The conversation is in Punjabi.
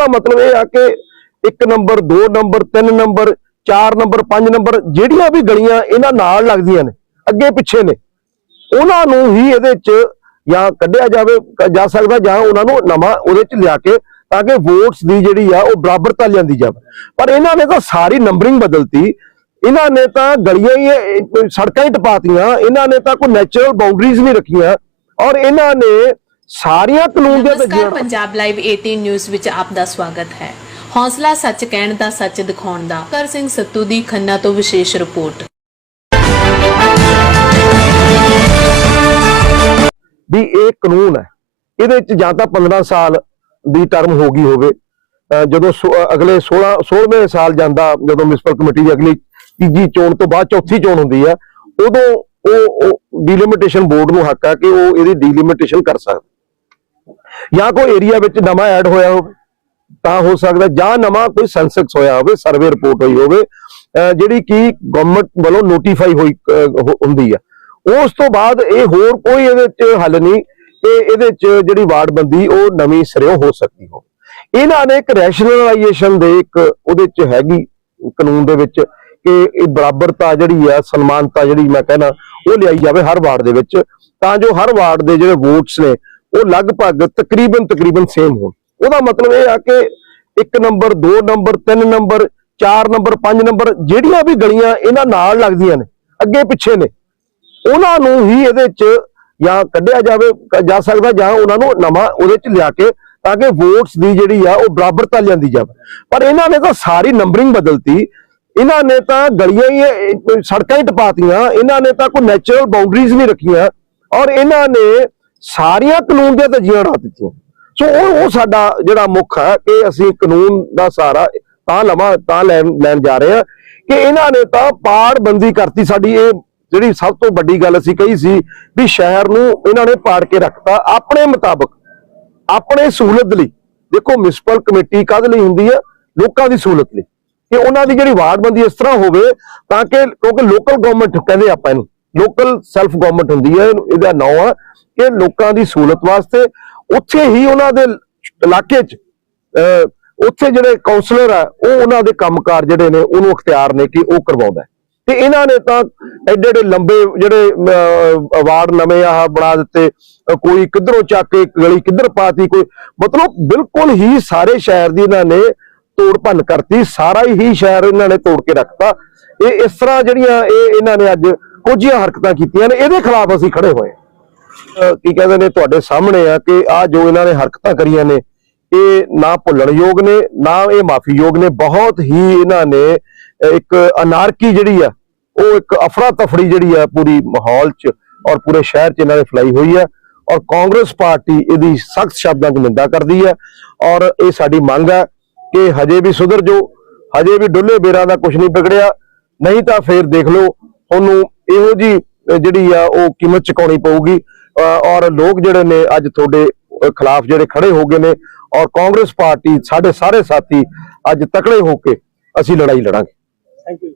ਉਹਦਾ ਮਤਲਬ ਇਹ ਆ ਕਿ 1 number 2 number 3 number 4 number 5 number, ਜਿਹੜੀਆਂ ਵੀ ਗਲੀਆਂ ਇਹਨਾਂ ਨਾਲ ਲੱਗਦੀਆਂ ਨੇ, ਅੱਗੇ ਪਿੱਛੇ ਨੇ, ਉਹਨਾਂ ਨੂੰ ਹੀ ਇਹਦੇ ਚ ਜਾਂ ਕੱਢਿਆ ਜਾਵੇ ਜਾ ਸਕਦਾ ਜਾਂ ਉਹਨਾਂ ਨੂੰ ਨਵਾਂ ਉਹਦੇ ਚ ਲਿਆ ਕੇ ਤਾਂ ਕਿ ਵੋਟਸ ਦੀ ਜਿਹੜੀ ਆ ਉਹ ਬਰਾਬਰਤਾ ਲਿਆਂਦੀ ਜਾਵੇ। ਪਰ ਇਹਨਾਂ ਨੇ ਤਾਂ ਸਾਰੀ ਨੰਬਰਿੰਗ ਬਦਲਤੀ, ਇਹਨਾਂ ਨੇ ਤਾਂ ਗਲੀਆਂ ਹੀ ਸੜਕਾਂ ਹੀ ਟਪਾਤੀਆਂ, ਇਹਨਾਂ ਨੇ ਤਾਂ ਕੋਈ ਨੈਚੁਰਲ ਬਾਉਂਡਰੀਜ਼ ਨਹੀਂ ਰੱਖੀਆਂ, ਔਰ ਇਹਨਾਂ ਨੇ ਸਾਰੀਆਂ ਕਾਨੂੰਨ ਦੀਆਂ ਨਮਸਕਾਰ ਪੰਜਾਬ ਲਾਈਵ 18 ਨਿਊਜ਼ ਵਿੱਚ ਆਪ ਦਾ ਸਵਾਗਤ ਹੈ। ਹੌਸਲਾ ਸੱਚ ਕਹਿਣ ਦਾ ਸੱਚ ਦਿਖਾਉਣ ਦਾ। ਕਰ ਸਿੰਘ ਸੱਤੂ ਦੀ ਖੰਨਾ ਤੋਂ ਵਿਸ਼ੇਸ਼ ਰਿਪੋਰਟ। ਵੀ ਇਹ ਕਾਨੂੰਨ ਹੈ। ਇਹਦੇ ਚ ਜਾਂ ਤਾਂ 15 ਸਾਲ ਦੀ ਟਰਮ ਹੋ ਗਈ ਹੋਵੇ। ਜਦੋਂ ਅਗਲੇ 16 16ਵੇਂ ਸਾਲ ਜਾਂਦਾ ਜਦੋਂ ਮਿਊਨਿਸਪਲ ਕਮੇਟੀ ਦੀ ਅਗਲੀ ਤੀਜੀ ਚੋਣ ਤੋਂ ਬਾਅਦ ਚੌਥੀ ਚੋਣ ਹੁੰਦੀ ਹੈ ਉਦੋਂ ਉਹ ਡੀਲਿਮਿਟੇਸ਼ਨ ਬੋਰਡ ਨੂੰ ਹੱਕ ਆ ਕਿ ਉਹ ਇਹਦੀ ਡੀਲਿਮਿਟੇਸ਼ਨ ਕਰ ਸਕਦਾ ਜਾਂ ਕੋਈ ਏਰੀਆ ਵਿੱਚ ਨਵਾਂ ਐਡ ਹੋਇਆ ਹੋਵੇ, ਤਾਂ ਹੋ ਸਕਦਾ ਜਾਂ ਨਵਾਂ ਕੋਈ ਸੈਂਸਕਸ ਹੋਇਆ ਹੋਵੇ ਸਰਵੇ ਰਿਪੋਰਟ ਹੋਈ ਹੋਵੇ ਜਿਹੜੀ ਕਿ ਗਵਰਨਮੈਂਟ ਵੱਲੋਂ ਨੋਟੀਫਾਈ ਹੋਈ ਹੁੰਦੀ ਆ। ਉਸ ਤੋਂ ਬਾਅਦ ਇਹ ਹੋਰ ਕੋਈ ਇਹਦੇ ਚ ਹੱਲ ਨਹੀਂ ਕਿ ਇਹਦੇ ਚ ਜਿਹੜੀ ਵਾਰਡਬੰਦੀ ਉਹ ਨਵੀਂ ਸਿਰਿਓਂ ਹੋ ਸਕਦੀ ਹੋ ਇਹਨਾਂ ਨੇ ਇੱਕ ਰੈਸ਼ਨਲਾਈਜੇਸ਼ਨ ਦੇ ਇੱਕ ਉਹਦੇ ਚ ਹੈਗੀ ਕਾਨੂੰਨ ਦੇ ਵਿੱਚ ਕਿ ਇਹ ਬਰਾਬਰਤਾ ਜਿਹੜੀ ਆ, ਸਨਮਾਨਤਾ ਜਿਹੜੀ ਮੈਂ ਕਹਿਣਾ, ਉਹ ਲਿਆਈ ਜਾਵੇ ਹਰ ਵਾਰਡ ਦੇ ਵਿੱਚ, ਤਾਂ ਜੋ ਹਰ ਵਾਰਡ ਦੇ ਜਿਹੜੇ ਵੋਟਸ ਨੇ ਉਹ ਲਗਭਗ ਤਕਰੀਬਨ ਤਕਰੀਬਨ ਸੇਮ ਹੋਣ। ਉਹਦਾ ਮਤਲਬ ਇਹ ਆ ਕਿ 1 number 2 number 3 number 4 number 5 number ਜਿਹੜੀਆਂ ਵੀ ਗਲੀਆਂ ਇਹਨਾਂ ਨਾਲ ਲੱਗਦੀਆਂ ਨੇ, ਅੱਗੇ ਪਿੱਛੇ ਨੇ, ਉਹਨਾਂ ਨੂੰ ਹੀ ਇਹਦੇ ਚ ਜਾਂ ਕੱਢਿਆ ਜਾਵੇ ਜਾ ਸਕਦਾ ਜਾਂ ਉਹਨਾਂ ਨੂੰ ਨਵਾਂ ਉਹਦੇ ਚ ਲਿਆ ਕੇ ਤਾਂ ਕਿ ਵੋਟਸ ਦੀ ਜਿਹੜੀ ਆ ਉਹ ਬਰਾਬਰਤਾ ਲਿਆਂਦੀ ਜਾਵੇ। ਪਰ ਇਹਨਾਂ ਨੇ ਤਾਂ ਸਾਰੀ ਨੰਬਰਿੰਗ ਬਦਲਤੀ। ਇਹਨਾਂ ਨੇ ਤਾਂ ਗਲੀਆਂ ਹੀ ਸੜਕਾਂ ਹੀ ਟਪਾਤੀਆਂ। ਇਹਨਾਂ ਨੇ ਤਾਂ ਕੋਈ ਨੈਚੁਰਲ ਬਾਉਂਡਰੀਜ਼ ਨਹੀਂ ਰੱਖੀਆਂ। ਔਰ ਇਹਨਾਂ ਨੇ ਸਾਰੀਆਂ ਕਾਨੂੰਨ ਦੀਆਂ ਧੱਜੀਆਂ ਉਡਾ ਦਿੱਤੀਆਂ। ਸੋ ਉਹ ਉਹ ਸਾਡਾ ਜਿਹੜਾ ਮੁੱਖ ਹੈ ਕਿ ਅਸੀਂ ਕਾਨੂੰਨ ਦਾ ਸਹਾਰਾ ਤਾਂ ਲਵਾਂ, ਤਾਂ ਲੈਣ ਲੈਣ ਜਾ ਰਹੇ ਹਾਂ ਕਿ ਇਹਨਾਂ ਨੇ ਤਾਂ ਪਾੜਬੰਦੀ ਕਰਤੀ। ਸਾਡੀ ਇਹ ਜਿਹੜੀ ਸਭ ਤੋਂ ਵੱਡੀ ਗੱਲ ਅਸੀਂ ਕਹੀ ਸੀ ਵੀ ਸ਼ਹਿਰ ਨੂੰ ਇਹਨਾਂ ਨੇ ਪਾੜ ਕੇ ਰੱਖਤਾ ਆਪਣੇ ਮੁਤਾਬਕ। ਆਪਣੇ ਸਹੂਲਤ ਲਈ। ਦੇਖੋ, ਮਿਊਨਿਸਪਲ ਕਮੇਟੀ ਕਾਹਦੇ ਲਈ ਹੁੰਦੀ ਹੈ? ਲੋਕਾਂ ਦੀ ਸਹੂਲਤ ਲਈ। ਕਿ ਉਹਨਾਂ ਦੀ ਜਿਹੜੀ ਵਾਰਡਬੰਦੀ ਇਸ ਤਰ੍ਹਾਂ ਹੋਵੇ ਤਾਂ ਕਿ ਕਿਉਂਕਿ ਲੋਕਲ ਗਵਰਨਮੈਂਟ ਕਹਿੰਦੇ ਆਪਾਂ ਇਹਨੂੰ। ਲੋਕਲ ਸੈਲਫ ਗਵਰਨਮੈਂਟ ਹੁੰਦੀ ਹੈ, ਇਹਦਾ ਨਾਮ ਆ। ਕਿ ਲੋਕਾਂ ਦੀ ਸਹੂਲਤ ਵਾਸਤੇ ਉੱਥੇ ਹੀ ਉਹਨਾਂ ਦੇ ਇਲਾਕੇ 'ਚ ਅਹ, ਉੱਥੇ ਜਿਹੜੇ ਕਾਉਂਸਲਰ ਆ ਉਹ ਉਹਨਾਂ ਦੇ ਕੰਮਕਾਰ ਜਿਹੜੇ ਨੇ ਉਹਨੂੰ ਅਖਤਿਆਰ ਨੇ ਕਿ ਉਹ ਕਰਵਾਉਂਦਾ ਤੇ ਇਹਨਾਂ ਨੇ ਤਾਂ ਐਡੇ ਐਡੇ ਲੰਬੇ ਜਿਹੜੇ ਅਵਾਰਡ ਨਵੇਂ ਆਹ ਬਣਾ ਦਿੱਤੇ ਕੋਈ ਕਿੱਧਰੋਂ ਚੱਕ ਕੇ ਗਲੀ ਕਿੱਧਰ ਪਾਤੀ ਕੋਈ ਮਤਲਬ ਬਿਲਕੁਲ ਹੀ ਸਾਰੇ ਸ਼ਹਿਰ ਦੀ ਇਹਨਾਂ ਨੇ ਤੋੜ ਭੰਨ ਕਰਤੀ ਸਾਰਾ ਹੀ ਸ਼ਹਿਰ ਇਹਨਾਂ ਨੇ ਤੋੜ ਕੇ ਰੱਖਤਾ। ਇਹ ਇਸ ਤਰ੍ਹਾਂ ਜਿਹੜੀਆਂ ਇਹ ਇਹਨਾਂ ਨੇ ਅੱਜ ਕੁਝ ਹਰਕਤਾਂ ਕੀਤੀਆਂ ਨੇ ਇਹਦੇ ਖਿਲਾਫ ਅਸੀਂ ਖੜੇ ਹੋਏ ਕੀ ਕਹਿੰਦੇ ਨੇ ਤੁਹਾਡੇ ਸਾਹਮਣੇ ਆ ਕਿ ਆ ਜੋ ਇਹਨਾਂ ਨੇ ਹਰਕਤਾਂ ਕਰੀਆਂ ਨੇ, ਇਹ ਨਾ ਭੁੱਲਣਯੋਗ ਨੇ, ਨਾ ਇਹ ਮਾਫੀਯੋਗ ਨੇ, ਬਹੁਤ ਹੀ ਇਹਨਾਂ ਨੇ ਇੱਕ ਅਨਾਰਕੀ ਜਿਹੜੀ ਆ, ਉਹ ਇੱਕ ਅਫਰਾ ਤਫੜੀ ਜਿਹੜੀ ਆ ਪੂਰੀ ਮਾਹੌਲ 'ਚ ਔਰ ਪੂਰੇ ਸ਼ਹਿਰ 'ਚ ਇਹਨਾਂ ਨੇ ਫੈਲਾਈ ਹੋਈ ਆ ਔਰ ਕਾਂਗਰਸ ਪਾਰਟੀ ਇਹਦੀ ਸਖਤ ਸ਼ਬਦਾਂ 'ਚ ਨਿੰਦਾ ਕਰਦੀ ਹੈ ਔਰ ਇਹ ਸਾਡੀ ਮੰਗ ਹੈ ਕਿ ਹਜੇ ਵੀ ਸੁਧਰ ਜੋ ਹਜੇ ਵੀ ਡੁੱਲੇ ਬੇਰਾਂ ਦਾ ਕੁਝ ਨਹੀਂ ਵਿਗੜਿਆ, ਨਹੀਂ ਤਾਂ ਫੇਰ ਦੇਖ ਲਓ, ਉਹਨੂੰ ਇਹੋ ਜੀ ਜਿਹੜੀ ਆ ਉਹ ਕੀਮਤ ਚੁਕਾਉਣੀ ਪਊਗੀ। ਔਰ ਲੋਕ ਜਿਹੜੇ ਨੇ ਅੱਜ ਤੁਹਾਡੇ ਖਿਲਾਫ ਜਿਹੜੇ ਖੜੇ ਹੋ ਗਏ ਨੇ ਔਰ ਕਾਂਗਰਸ ਪਾਰਟੀ ਸਾਡੇ ਸਾਰੇ ਸਾਥੀ ਅੱਜ ਤਕੜੇ ਹੋ ਕੇ ਅਸੀਂ ਲੜਾਈ ਲੜਾਂਗੇ।